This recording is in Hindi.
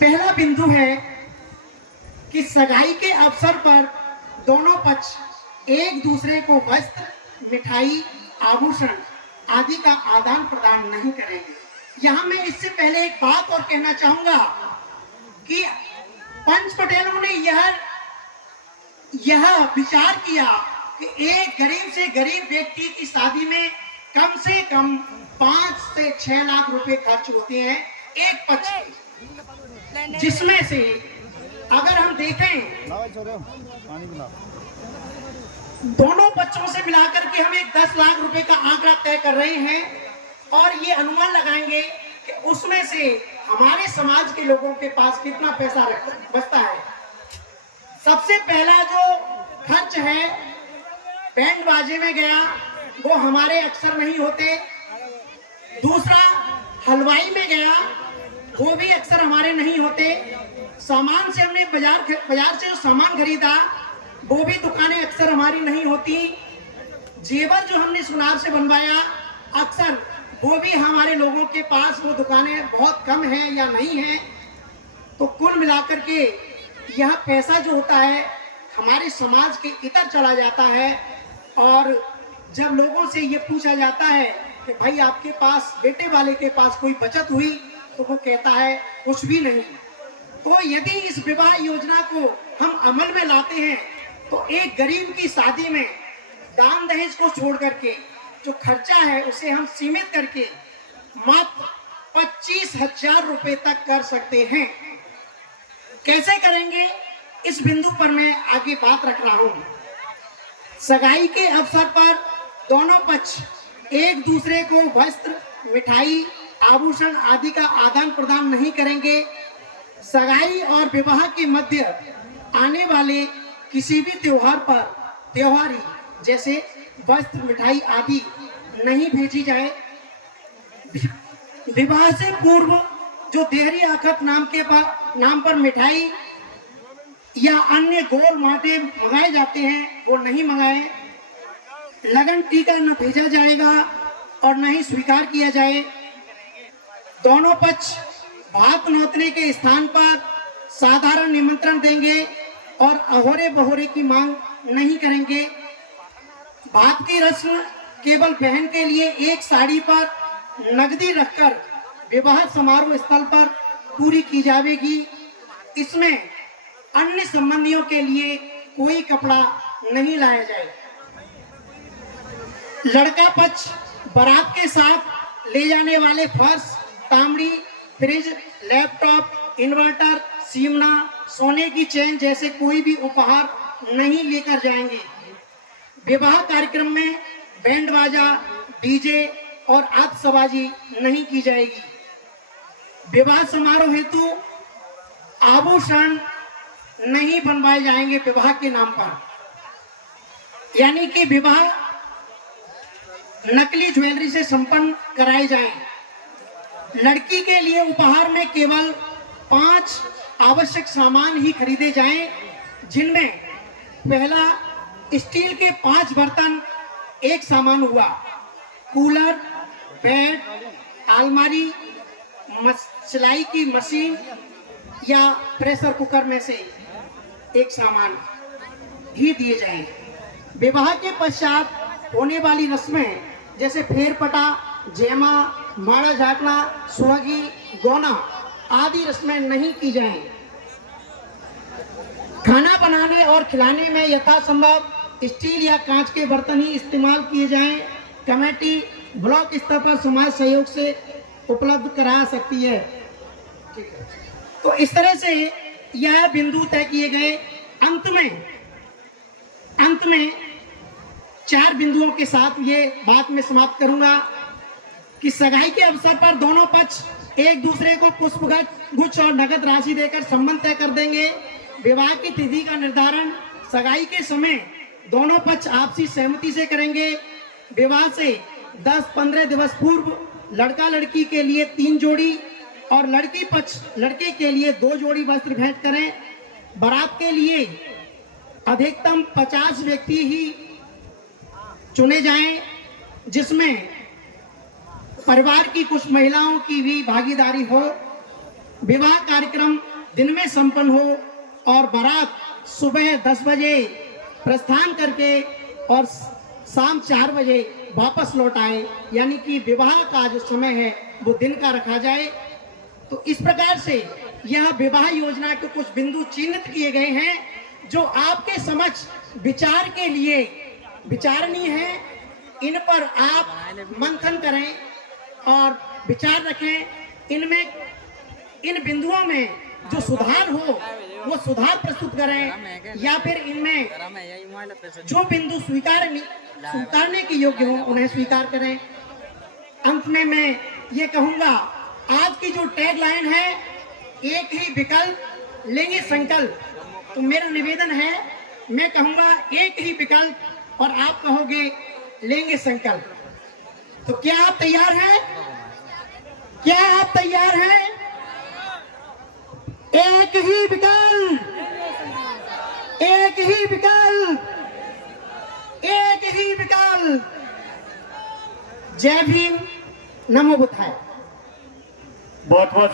पहला बिंदु है कि सगाई के अवसर पर दोनों पक्ष एक दूसरे को वस्त्र, मिठाई, आभूषण आदि का आदान प्रदान नहीं करेंगे। यहाँ मैं इससे पहले एक बात और कहना चाहूंगा कि पंच पटेलों ने यह विचार किया कि एक गरीब से गरीब व्यक्ति की शादी में कम से कम 5 से 6 लाख रुपए खर्च होते हैं एक पक्ष के, जिसमें से अगर हम देखें दोनों पक्षों से मिलाकर के हम एक 10 लाख रुपए का आंकड़ा तय कर रहे हैं और ये अनुमान लगाएंगे कि उसमें से हमारे समाज के लोगों के पास कितना पैसा बचता है। सबसे पहला जो खर्च है बैंड बाजे में गया, वो हमारे अक्सर नहीं होते। दूसरा हलवाई में गया, वो भी अक्सर हमारे नहीं होते। सामान से हमने बाजार से जो सामान खरीदा, वो भी दुकानें अक्सर हमारी नहीं होती। जेवर जो हमने सुनार से बनवाया, अक्सर वो भी हमारे लोगों के पास वो दुकानें बहुत कम हैं या नहीं हैं। तो कुल मिलाकर के यह पैसा जो होता है हमारे समाज के इतर चला जाता है। और जब लोगों से ये पूछा जाता है कि भाई आपके पास, बेटे वाले के पास कोई बचत हुई, तो वो कहता है कुछ भी नहीं। तो यदि इस विवाह योजना को हम अमल में लाते हैं तो एक गरीब की शादी में दान दहेज को छोड़ करके जो खर्चा है उसे हम सीमित करके मात्र 25,000 रुपए तक कर सकते हैं। कैसे करेंगे, इस बिंदु पर मैं आगे बात रख रहा हूं। सगाई के अवसर पर दोनों पक्ष एक दूसरे को वस्त्र, मिठाई, आभूषण आदि का आदान प्रदान नहीं करेंगे। सगाई और विवाह के मध्य आने वाले किसी भी त्योहार पर त्योहारी जैसे वस्त्र, मिठाई आदि नहीं भेजी जाए। विवाह से पूर्व जो देहरी आखत नाम पर मिठाई या अन्य गोल माटे मंगाए जाते हैं, वो नहीं मंगाए। लगन टीका न भेजा जाएगा और न ही स्वीकार किया जाए। दोनों पक्ष भात नौतने के स्थान पर साधारण निमंत्रण देंगे और अहोरे बहोरे की मांग नहीं करेंगे। भात की रस्म केवल बहन के लिए एक साड़ी पर नगदी रखकर विवाह समारोह स्थल पर पूरी की जाएगी। इसमें अन्य संबंधियों के लिए कोई कपड़ा नहीं लाया जाए। लड़का पक्ष बारात के साथ ले जाने वाले फर्श, तांबड़ी, फ्रिज, लैपटॉप, इन्वर्टर, सीमना, सोने की चेन जैसे कोई भी उपहार नहीं लेकर जाएंगे। विवाह कार्यक्रम में बैंड बाजा, डीजे और आतिशबाजी नहीं की जाएगी। विवाह समारोह हेतु आभूषण नहीं बनवाए जाएंगे विवाह के नाम पर, यानी कि विवाह नकली ज्वेलरी से संपन्न कराए जाएं। लड़की के लिए उपहार में केवल 5 आवश्यक सामान ही खरीदे जाएं, जिनमें पहला स्टील के 5 बर्तन एक सामान हुआ, कूलर, बेड, अलमारी, सिलाई की मशीन या प्रेशर कुकर में से एक सामान ही दिए जाएं। विवाह के पश्चात होने वाली रस्में जैसे फेरपटा, जैमा, माड़ा झाकना, सुहागी, गौना आदि रस्में नहीं की जाएं। खाना बनाने और खिलाने में यथासंभव स्टील या कांच के बर्तन ही इस्तेमाल किए जाएं। कमेटी ब्लॉक स्तर पर समाज सहयोग से उपलब्ध करा सकती है। तो इस तरह से यह बिंदु तय किए गए। अंत में 4 बिंदुओं के साथ ये बात मैं समाप्त करूंगा कि सगाई के अवसर पर दोनों पक्ष एक दूसरे को पुष्पगुच्छ और नगद राशि देकर संबंध तय कर देंगे। विवाह की तिथि का निर्धारण सगाई के समय दोनों पक्ष आपसी सहमति से करेंगे। विवाह से 10-15 दिवस पूर्व लड़का लड़की के लिए 3 जोड़ी और लड़की पक्ष लड़के के लिए 2 जोड़ी वस्त्र भेंट करें। बारात के लिए अधिकतम 50 व्यक्ति ही चुने जाएं, जिसमें परिवार की कुछ महिलाओं की भी भागीदारी हो। विवाह कार्यक्रम दिन में संपन्न हो और बारात सुबह 10 बजे प्रस्थान करके और शाम 4 बजे वापस लौट आए, यानी कि विवाह का जो समय है वो दिन का रखा जाए। तो इस प्रकार से यह विवाह योजना के कुछ बिंदु चिन्हित किए गए हैं जो आपके समक्ष विचार के लिए विचारणीय है। इन पर आप मंथन करें और विचार रखें। इनमें इन बिंदुओं में जो सुधार हो वो सुधार प्रस्तुत करें, या फिर इनमें जो बिंदु स्वीकारने के योग्य हो उन्हें स्वीकार करें। अंत में मैं ये कहूँगा, आज की जो टैग लाइन है, एक ही विकल्प लेंगे संकल्प, तो मेरा निवेदन है, मैं कहूँगा एक ही विकल्प और आप कहोगे लेंगे संकल्प। तो क्या आप तैयार हैं? क्या आप तैयार हैं? एक ही विकल्प, एक ही विकल्प, एक ही विकल्प। जय भीम, नमो बुद्धाय। बहुत बहुत